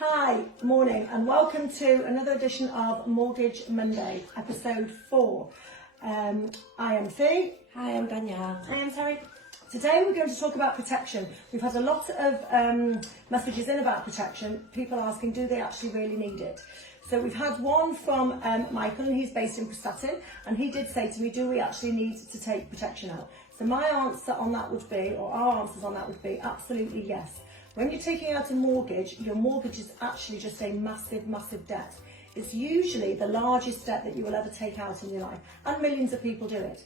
Hi, morning, and welcome to another edition of Mortgage Monday, episode 4. I am Fee. Hi, I'm Danielle. I am Terry. Today we're going to talk about protection. We've had a lot of messages in about protection, people asking do they actually really need it. So we've had one from Michael, and he's based in Prestatyn, and he did say to me, do we actually need to take protection out? So my answer on that would be, or our answers on that would be, absolutely yes. When you're taking out a mortgage, your mortgage is actually just a massive, massive debt. It's usually the largest debt that you will ever take out in your life, and millions of people do it.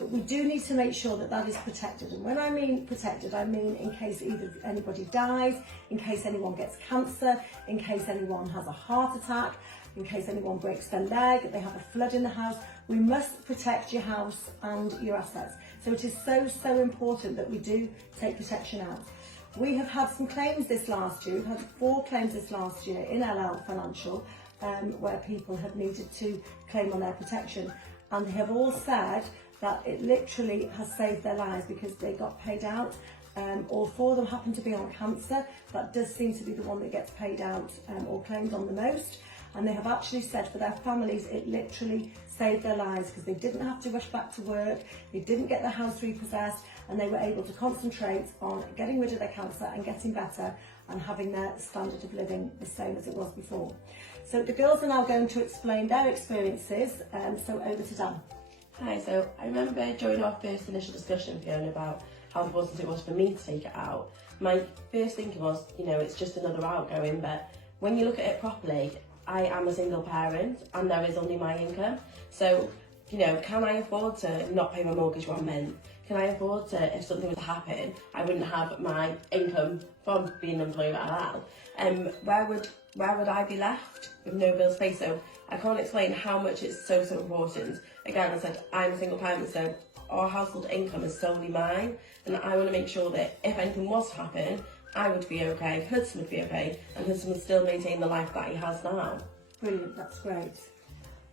But we do need to make sure that that is protected. And when I mean protected, I mean in case either anybody dies, in case anyone gets cancer, in case anyone has a heart attack, in case anyone breaks their leg, they have a flood in the house. We must protect your house and your assets. So it is so, so important that we do take protection out. We have had some claims this last year. We've had 4 claims this last year in LL Financial where people have needed to claim on their protection. And they have all said that it literally has saved their lives because they got paid out. All 4 of them happen to be on cancer. That does seem to be the one that gets paid out or claimed on the most. And they have actually said for their families, it literally saved their lives because they didn't have to rush back to work, they didn't get their house repossessed, and they were able to concentrate on getting rid of their cancer and getting better and having their standard of living the same as it was before. So the girls are now going to explain their experiences, so over to Dan. Hi, so I remember during our first initial discussion, Fiona, about how important it was for me to take it out. My first thinking was, it's just another outgoing, but when you look at it properly, I am a single parent and there is only my income. So, can I afford to not pay my mortgage 1 month? Can I afford to, if something was to happen, I wouldn't have my income from being employed at LL. Where would I be left with no bills paid? So I can't explain how much it's so, so important. Again, I said, I'm a single parent, so our household income is solely mine. And I want to make sure that if anything was to happen, I would be okay, Hudson would be okay, and Hudson would still maintain the life that he has now. Brilliant, that's great.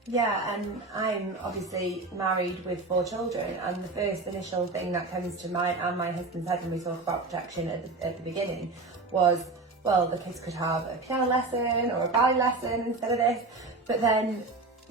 Yeah, and I'm obviously married with 4 children, and the first initial thing that comes to my and my husband's head when we talk about protection at the beginning was, well, the kids could have a piano lesson or a ballet lesson instead of this. But then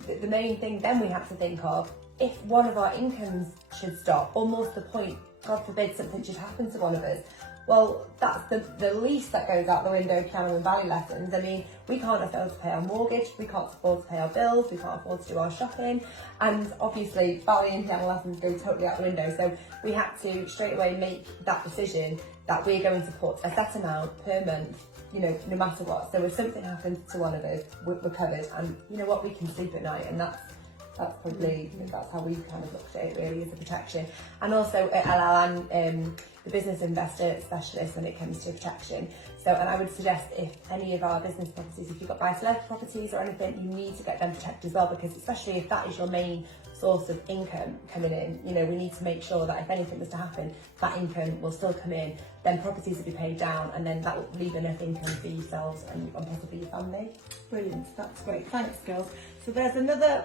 the main thing then we have to think of, if one of our incomes should stop, almost the point, God forbid something should happen to one of us, well, that's the least that goes out the window, piano and ballet lessons. I mean, we can't afford to pay our mortgage, we can't afford to pay our bills, we can't afford to do our shopping, and obviously ballet and piano lessons go totally out the window. So we had to straight away make that decision that we're going to put a set amount per month, no matter what. So if something happens to one of us, we're covered, and you know what, we can sleep at night, and that's probably, that's how we kind of looked at it really, as a protection. And also at LL, I'm the business investor specialist when it comes to protection. So, and I would suggest if any of our business properties, if you've got buy-to-let properties or anything, you need to get them protected as well, because especially if that is your main source of income coming in, we need to make sure that if anything was to happen, that income will still come in, then properties will be paid down, and then that will leave enough income for yourselves and possibly your family. Brilliant, that's great. Thanks, girls. So there's another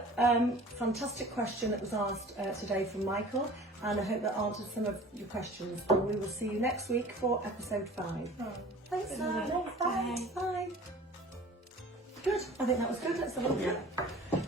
fantastic question that was asked today from Michael, and I hope that answers some of your questions. And we will see you next week for episode 5. Oh. Thanks, Bye. Bye. Bye. Good, I think that was good. Let's have a look.